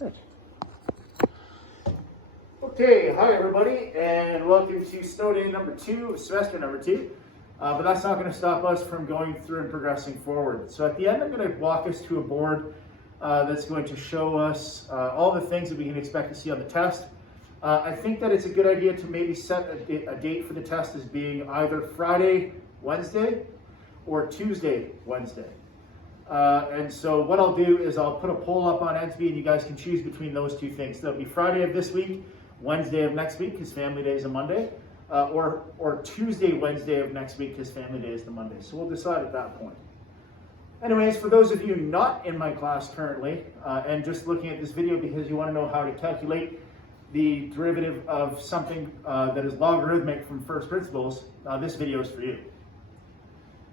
Good. Okay, hi everybody, and welcome to snow day number 2 of semester number 2. But that's not going to stop us from going through and progressing forward. So at the end, I'm going to walk us to a board that's going to show us all the things that we can expect to see on the test. I think that it's a good idea to maybe set a date for the test as being either Friday, Wednesday, or Tuesday, Wednesday. And so what I'll do is I'll put a poll up on NTB and you guys can choose between those two things. So it'll be Friday of this week, Wednesday of next week, because Family Day is a Monday, or Tuesday, Wednesday of next week, because Family Day is the Monday. So we'll decide at that point. Anyways, for those of you not in my class currently, and just looking at this video because you want to know how to calculate the derivative of something that is logarithmic from first principles, this video is for you.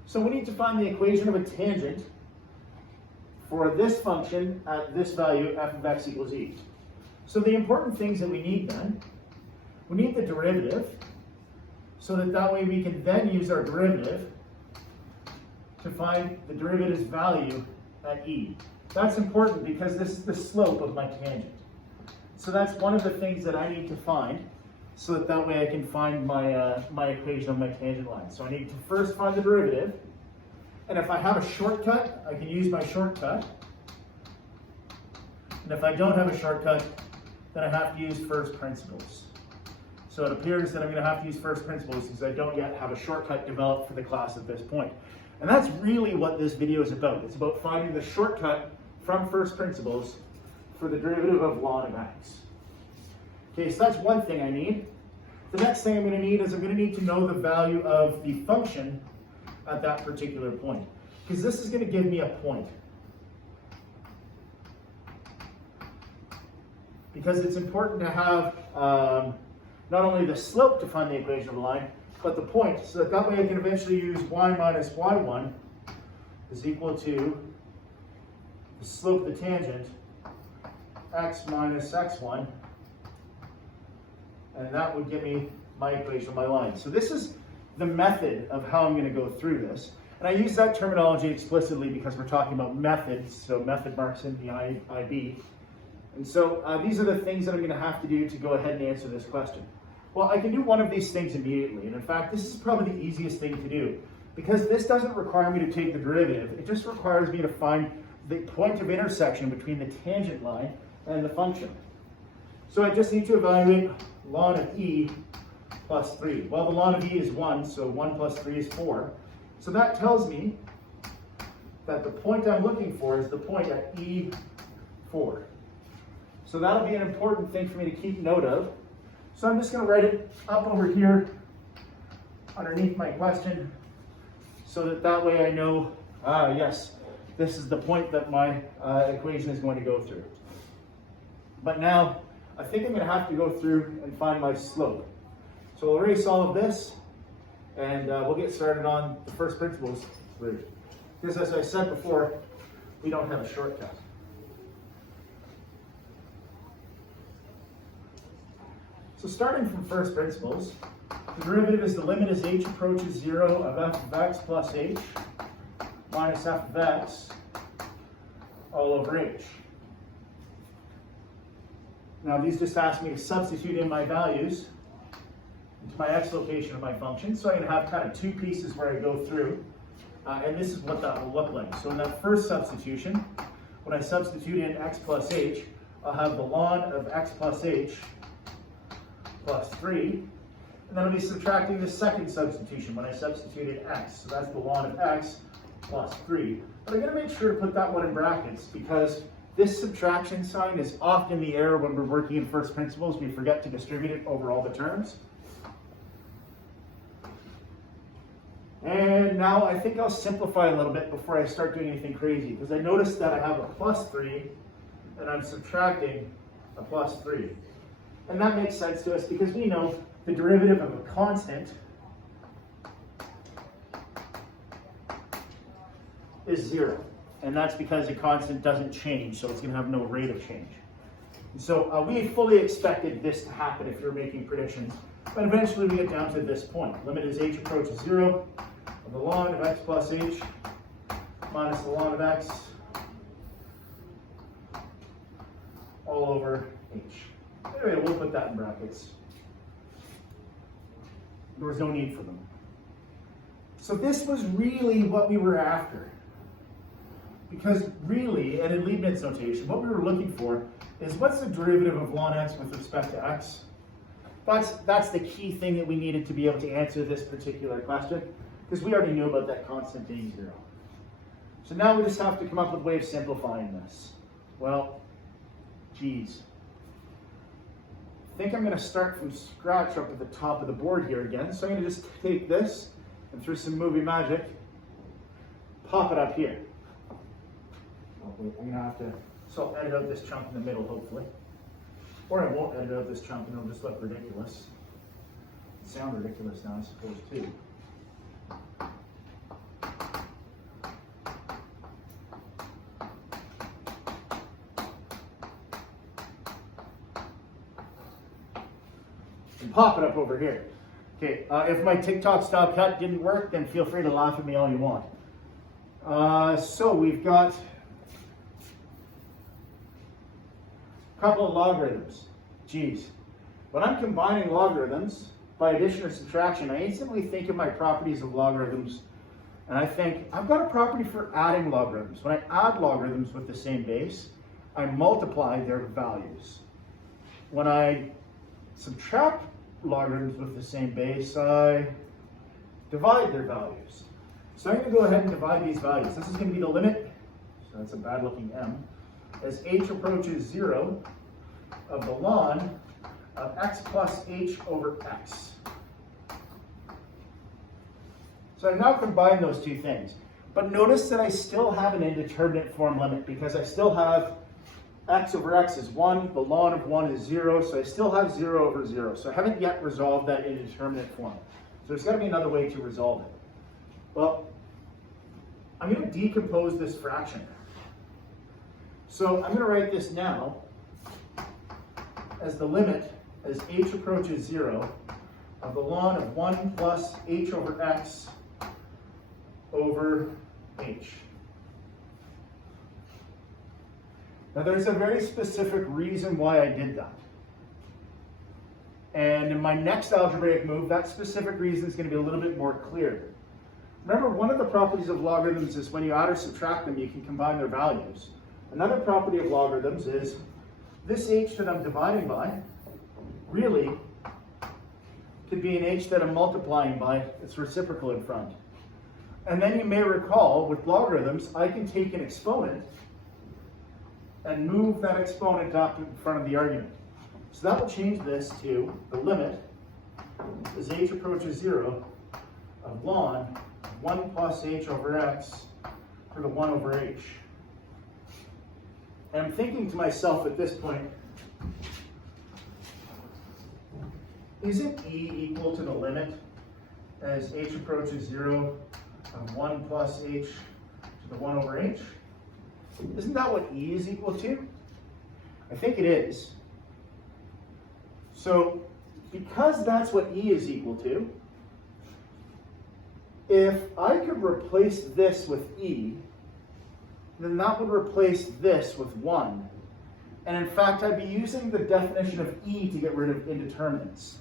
So we need to find the equation of a tangent for this function at this value, f of x equals e. So the important things that we need then, we need the derivative, so that way we can then use our derivative to find the derivative's value at e. That's important because this is the slope of my tangent. So that's one of the things that I need to find, so that way I can find my, my equation of my tangent line. So I need to first find the derivative, and if I have a shortcut, I can use my shortcut. And if I don't have a shortcut, then I have to use first principles. So it appears that I'm going to have to use first principles because I don't yet have a shortcut developed for the class at this point. And that's really what this video is about. It's about finding the shortcut from first principles for the derivative of ln of x. Okay, so that's one thing I need. The next thing I'm going to need is I'm going to need to know the value of the function at that particular point, because this is going to give me a point. Because it's important to have not only the slope to find the equation of a line, but the point, so that way I can eventually use y minus y1 is equal to the slope of the tangent, x minus x1, and that would give me my equation of my line. So this is the method of how I'm going to go through this. And I use that terminology explicitly because we're talking about methods, so method marks in the IB. And so these are the things that I'm going to have to do to go ahead and answer this question. Well, I can do one of these things immediately, and in fact, this is probably the easiest thing to do, because this doesn't require me to take the derivative. It just requires me to find the point of intersection between the tangent line and the function. So I just need to evaluate ln of e plus 3. Well, the ln of e is 1, so 1 plus 3 is 4. So that tells me that the point I'm looking for is the point at e4. So that'll be an important thing for me to keep note of. So I'm just going to write it up over here underneath my question, so that way I know, yes, this is the point that my equation is going to go through. But now, I think I'm going to have to go through and find my slope. So we'll erase all of this, and we'll get started on the first principles route. Because as I said before, we don't have a shortcut. So starting from first principles, the derivative is the limit as h approaches 0 of f of x plus h minus f of x all over h. Now these just ask me to substitute in my values into my x location of my function. So I'm going to have kind of two pieces where I go through, and this is what that will look like. So in that first substitution, when I substitute in x plus h, I'll have the ln of x plus h plus 3, and then I'll be subtracting the second substitution when I substitute in x. So that's the ln of x plus 3. But I'm going to make sure to put that one in brackets, because this subtraction sign is often the error when we're working in first principles. We forget to distribute it over all the terms. And now I think I'll simplify a little bit before I start doing anything crazy, because I noticed that I have a plus 3 and I'm subtracting a plus 3. And that makes sense to us because we know the derivative of a constant is 0. And that's because a constant doesn't change, so it's going to have no rate of change. And so we fully expected this to happen if you're making predictions. But eventually we get down to this point. Limit as h approaches 0 of the ln of x plus h minus the ln of x all over h. Anyway, we'll put that in brackets. There was no need for them. So this was really what we were after. Because really, and in Leibniz notation, what we were looking for is what's the derivative of ln x with respect to x? That's the key thing that we needed to be able to answer this particular question, because we already knew about that constant being 0. So now we just have to come up with a way of simplifying this. Well, geez. I think I'm going to start from scratch up at the top of the board here again. So I'm going to just take this and through some movie magic, pop it up here. Oh, wait, I'm going to have to, so I'll edit out this chunk in the middle, hopefully. Or I won't edit out this chunk and it'll just look ridiculous. It'll sound ridiculous now, I suppose, too. And pop it up over here. Okay, if my TikTok style cut didn't work, then feel free to laugh at me all you want. So we've got a couple of logarithms. Geez, when I'm combining logarithms by addition or subtraction, I instantly think of my properties of logarithms, and I think I've got a property for adding logarithms. When I add logarithms with the same base, I multiply their values. When I subtract logarithms with the same base, I divide their values. So I'm going to go ahead and divide these values. This is going to be the limit, so that's a bad looking m, as h approaches 0 of the ln of x plus h over x. So I've now combined those two things. But notice that I still have an indeterminate form limit because I still have x over x is 1, the ln of 1 is 0, so I still have 0 over 0. So I haven't yet resolved that indeterminate form. So there's got to be another way to resolve it. Well, I'm going to decompose this fraction. So I'm going to write this now as the limit as h approaches 0 of the ln of 1 plus h over x over h. Now there's a very specific reason why I did that. And in my next algebraic move, that specific reason is going to be a little bit more clear. Remember, one of the properties of logarithms is when you add or subtract them, you can combine their values. Another property of logarithms is this h that I'm dividing by really could be an h that I'm multiplying by its reciprocal in front. And then you may recall, with logarithms, I can take an exponent and move that exponent up in front of the argument. So that will change this to the limit as h approaches 0 of ln 1 plus h over x to the 1 over h. And I'm thinking to myself at this point, isn't e equal to the limit as h approaches 0 of 1 plus h to the 1 over h? Isn't that what e is equal to? I think it is. So, because that's what e is equal to, if I could replace this with e, then that would replace this with 1. And in fact, I'd be using the definition of e to get rid of indeterminates.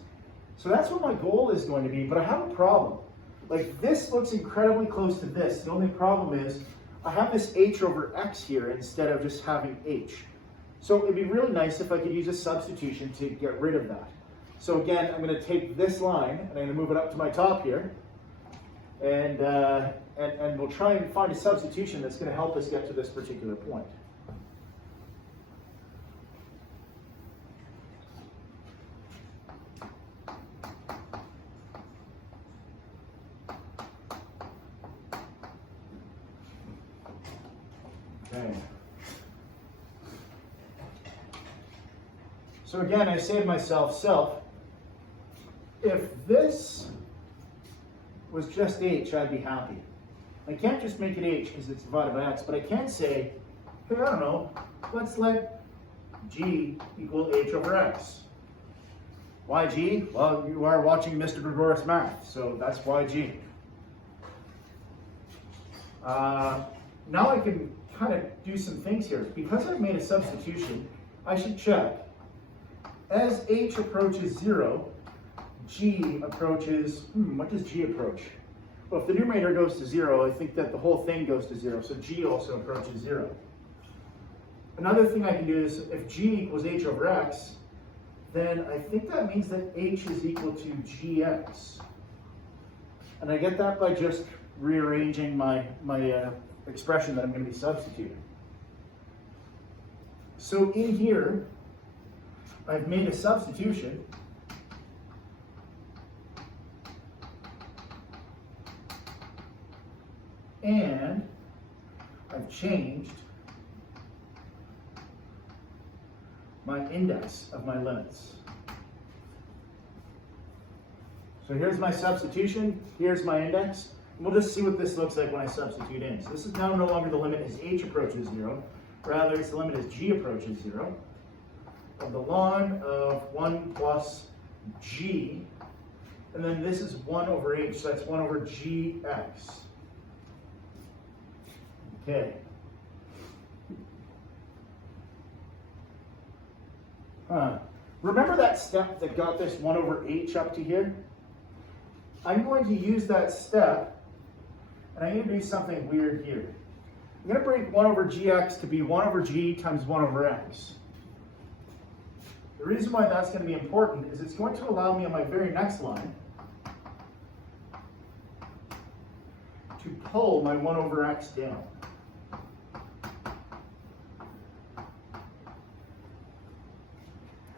So that's what my goal is going to be, but I have a problem. Like, this looks incredibly close to this. The only problem is I have this h over x here instead of just having h. So it'd be really nice if I could use a substitution to get rid of that. So again, I'm going to take this line and I'm going to move it up to my top here. And we'll try and find a substitution that's going to help us get to this particular point. Okay. So again, I say to myself, if this was just h, I'd be happy. I can't just make it h because it's divided by x, but I can say, hey, I don't know, let's let g equal h over x. Why g? Well, you are watching Mr. Gregorius Math, so that's why g. Now I can kind of do some things here. Because I've made a substitution, I should check. As h approaches 0, g approaches, what does g approach? Well, if the numerator goes to 0, I think that the whole thing goes to 0, so g also approaches 0. Another thing I can do is, if g equals h over x, then I think that means that h is equal to gx. And I get that by just rearranging my expression that I'm going to be substituting. So in here, I've made a substitution. And I've changed my index of my limits. So here's my substitution, here's my index. And we'll just see what this looks like when I substitute in. So this is now no longer the limit as h approaches 0, rather it's the limit as g approaches 0 of the ln of 1 plus g, and then this is 1 over h, so that's 1 over gx. Okay. Remember that step that got this 1 over h up to here? I'm going to use that step, and I'm going to do something weird here. I'm going to break 1 over gx to be 1 over g times 1 over x. The reason why that's going to be important is it's going to allow me on my very next line to pull my 1 over x down.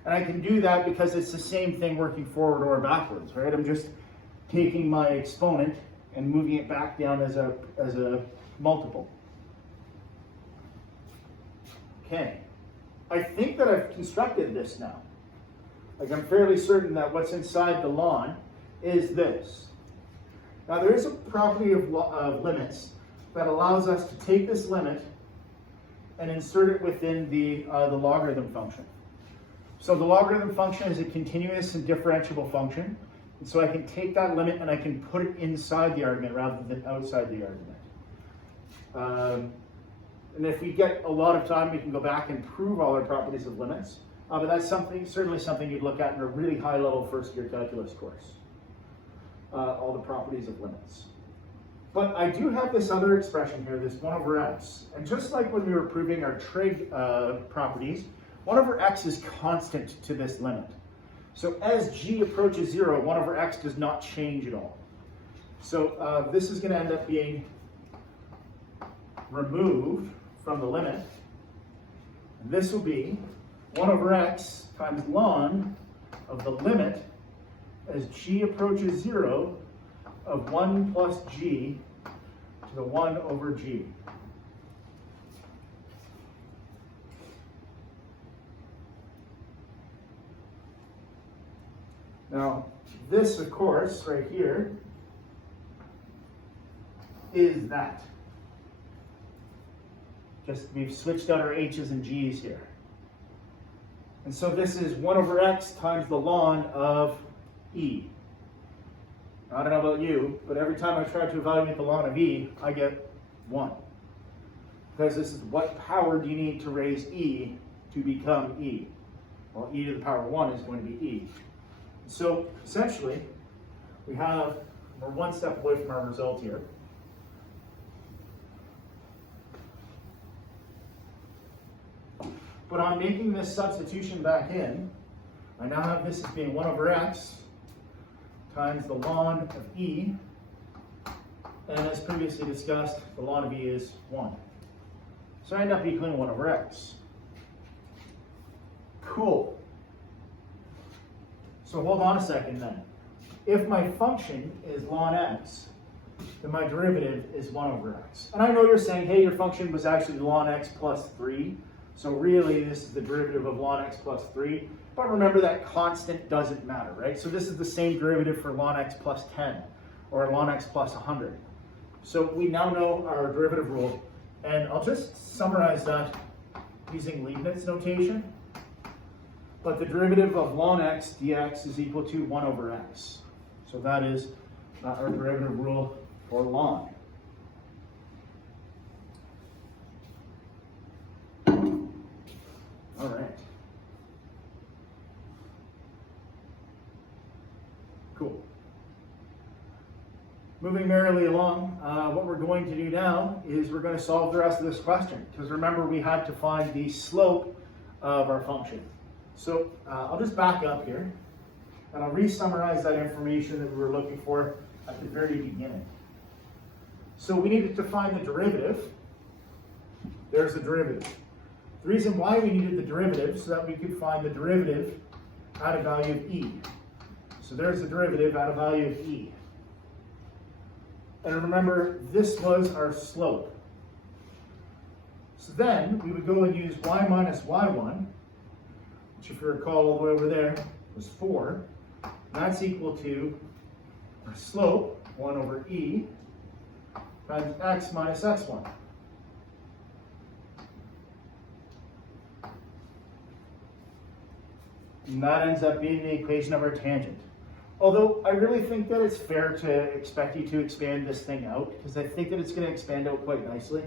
And I can do that because it's the same thing working forward or backwards, right? I'm just taking my exponent and moving it back down as a multiple. Okay. I think that I've constructed this now. Like, I'm fairly certain that what's inside the ln is this. Now there is a property of limits that allows us to take this limit and insert it within the logarithm function. So the logarithm function is a continuous and differentiable function. And so I can take that limit and I can put it inside the argument rather than outside the argument. And if we get a lot of time, we can go back and prove all our properties of limits. But that's certainly something you'd look at in a really high-level first-year calculus course. All the properties of limits. But I do have this other expression here, this 1 over x. And just like when we were proving our trig properties, 1 over x is constant to this limit. So as g approaches 0, 1 over x does not change at all. So this is going to end up being removed from the limit. And this will be 1 over x times ln of the limit as g approaches 0 of 1 plus g to the 1 over g. Now, this, of course, right here, is that. Just we've switched out our h's and g's here. And so this is 1 over x times the ln of e. Now, I don't know about you, but every time I try to evaluate the ln of e, I get 1. Because this is what power do you need to raise e to become e? Well, e to the power 1 is going to be e. So essentially, we're one step away from our result here. But on making this substitution back in, I now have this as being 1 over x times the ln of e. And as previously discussed, the ln of e is 1. So I end up equaling 1 over x. Cool. So hold on a second then. If my function is ln x, then my derivative is 1 over x. And I know you're saying, hey, your function was actually ln x plus 3. So really, this is the derivative of ln x plus 3. But remember that constant doesn't matter, right? So this is the same derivative for ln x plus 10 or ln x plus 100. So we now know our derivative rule. And I'll just summarize that using Leibniz notation. But the derivative of ln x dx is equal to 1 over x. So that is our derivative rule for ln. All right. Cool. Moving merrily along, what we're going to do now is we're going to solve the rest of this question, because remember we had to find the slope of our function. So I'll just back up here and I'll re-summarize that information that we were looking for at the very beginning. So we needed to find the derivative. There's the derivative. The reason why we needed the derivative so that we could find the derivative at a value of e. So there's the derivative at a value of e. And remember, this was our slope. So then we would go and use y minus y1, which if you recall all the way over there was 4. And that's equal to our slope, 1 over e, times x minus x1. And that ends up being the equation of our tangent. Although I really think that it's fair to expect you to expand this thing out, because I think that it's going to expand out quite nicely.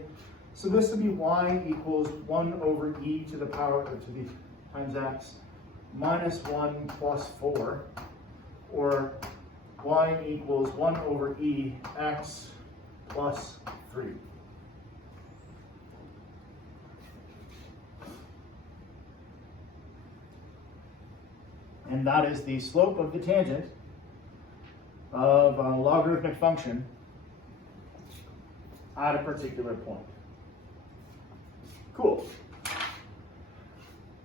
So this would be y equals 1 over e to the power, or to the times x, minus 1 plus 4, or y equals 1 over e x plus 3. And that is the slope of the tangent of a logarithmic function at a particular point. Cool.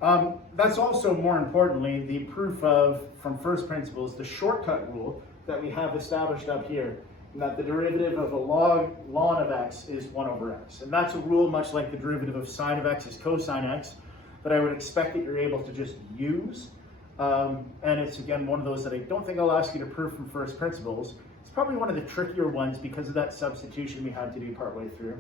That's also, more importantly, the proof of, from first principles, the shortcut rule that we have established up here, and that the derivative of a ln of x is 1 over x. And that's a rule much like the derivative of sine of x is cosine x, that I would expect that you're able to just use. And it's, again, one of those that I don't think I'll ask you to prove from first principles. It's probably one of the trickier ones because of that substitution we had to do partway through.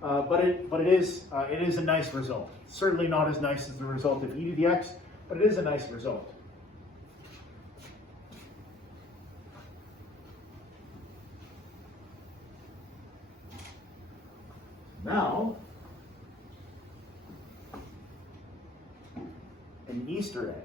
But it is a nice result. Certainly not as nice as the result of e to the x, but it is a nice result. Now, an Easter egg.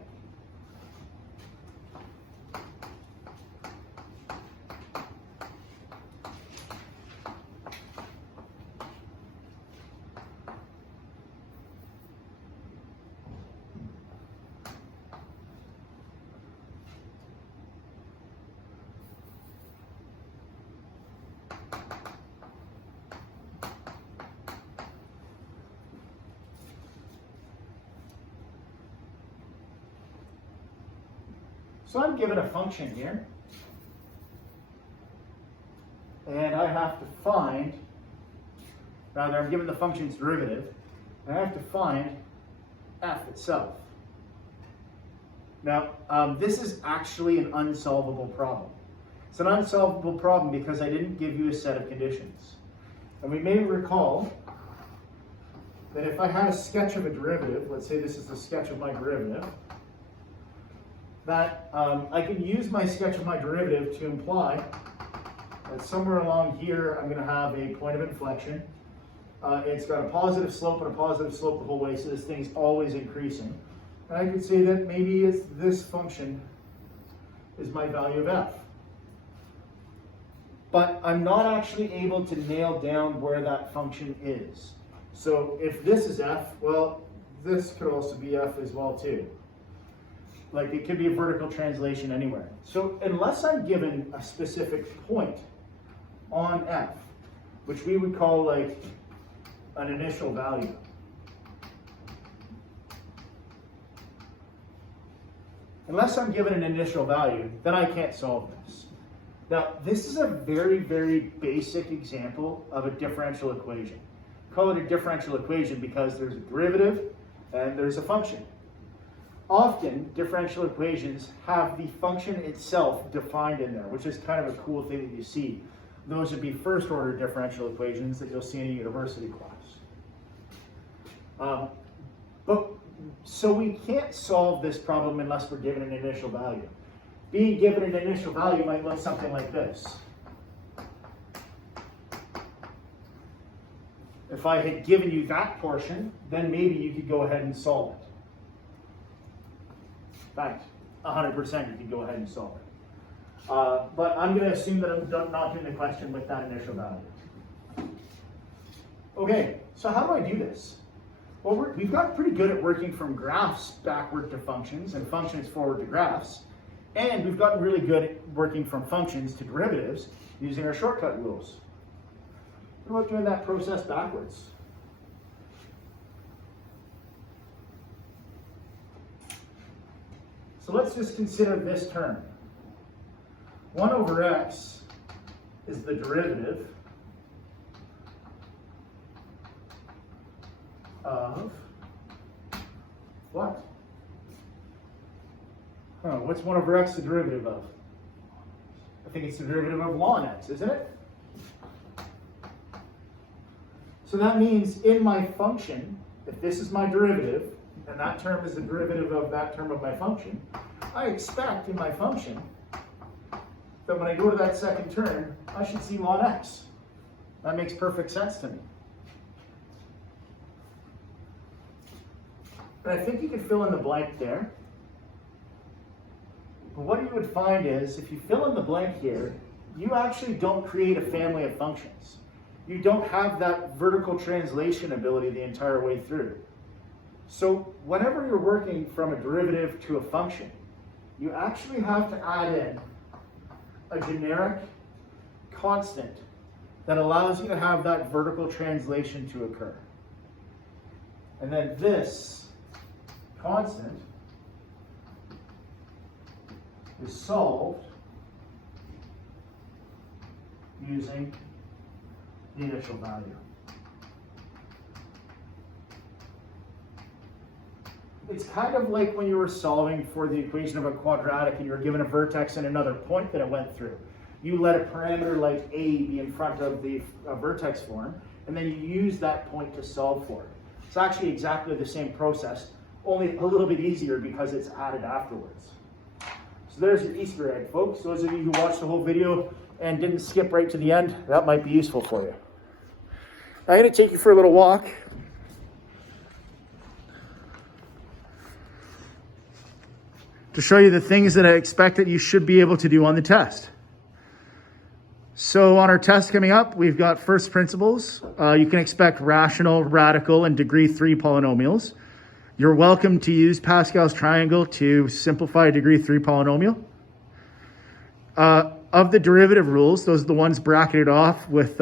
So I'm given a function here, and I have to find, rather I'm given the function's derivative, and I have to find f itself. Now, this is actually an unsolvable problem. It's an unsolvable problem because I didn't give you a set of conditions. And we may recall that if I had a sketch of a derivative, let's say this is the sketch of my derivative, that I can use my sketch of my derivative to imply that somewhere along here I'm going to have a point of inflection. It's got a positive slope and a positive slope the whole way, so this thing's always increasing. And I could say that maybe it's this function is my value of f. But I'm not actually able to nail down where that function is. So if this is f, well, this could also be f as well too. Like it could be a vertical translation anywhere. So unless I'm given a specific point on f, which we would call like an initial value, unless I'm given an initial value, then I can't solve this. Now, this is a very, very basic example of a differential equation. Call it a differential equation because there's a derivative and there's a function. Often, differential equations have the function itself defined in there, which is kind of a cool thing that you see. Those would be first order differential equations that you'll see in a university class. So we can't solve this problem unless we're given an initial value. Being given an initial value might look something like this. If I had given you that portion, then maybe you could go ahead and solve it. In fact, 100% you could go ahead and solve it. But I'm going to assume that I'm not doing the question with that initial value. Okay, so how do I do this? Well, we've got pretty good at working from graphs backward to functions and functions forward to graphs. And we've gotten really good at working from functions to derivatives using our shortcut rules. What about doing that process backwards? So let's just consider this term. 1 over x is the derivative of what? What's 1 over x the derivative of? I think it's the derivative of ln x, isn't it? So that means in my function, if this is my derivative, and that term is the derivative of that term of my function, I expect in my function that when I go to that second term, I should see ln x. That makes perfect sense to me. And I think you could fill in the blank there. But what you would find is, if you fill in the blank here, you actually don't create a family of functions. You don't have that vertical translation ability the entire way through. So whenever you're working from a derivative to a function, you actually have to add in a generic constant that allows you to have that vertical translation to occur. And then this constant is solved using the initial value. It's kind of like when you were solving for the equation of a quadratic and you were given a vertex and another point that it went through. You let a parameter like a be in front of the vertex form, and then you use that point to solve for it. It's actually exactly the same process, only a little bit easier because it's added afterwards. So there's your Easter egg, folks. Those of you who watched the whole video and didn't skip right to the end, that might be useful for you. I'm going to take you for a little walk. To show you the things that I expect that you should be able to do on the test. So on our test coming up, we've got first principles. You can expect rational, radical, and degree 3 polynomials. You're welcome to use Pascal's triangle to simplify a degree 3 polynomial. Of the derivative rules, those are the ones bracketed off with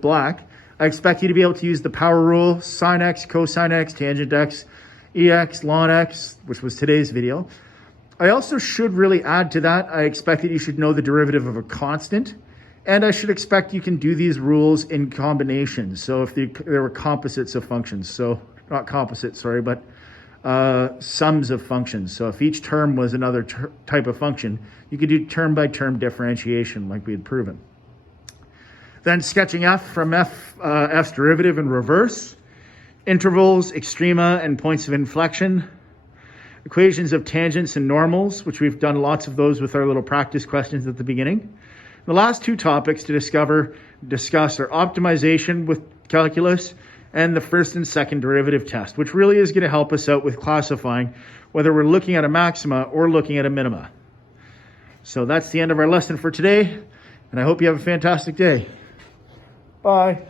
black. I expect you to be able to use the power rule, sine x, cosine x, tangent x, ex, ln x, which was today's video. I also should really add to that, I expect that you should know the derivative of a constant, and I should expect you can do these rules in combinations. So if there were composites of functions, so not composites, sorry, but sums of functions. So if each term was another type of function, you could do term by term differentiation like we had proven. Then sketching f from f's derivative in reverse, intervals, extrema, and points of inflection, equations of tangents and normals, which we've done lots of those with our little practice questions at the beginning. The last two topics to discuss are optimization with calculus and the first and second derivative test, which really is going to help us out with classifying whether we're looking at a maxima or looking at a minima. So that's the end of our lesson for today, and I hope you have a fantastic day. Bye.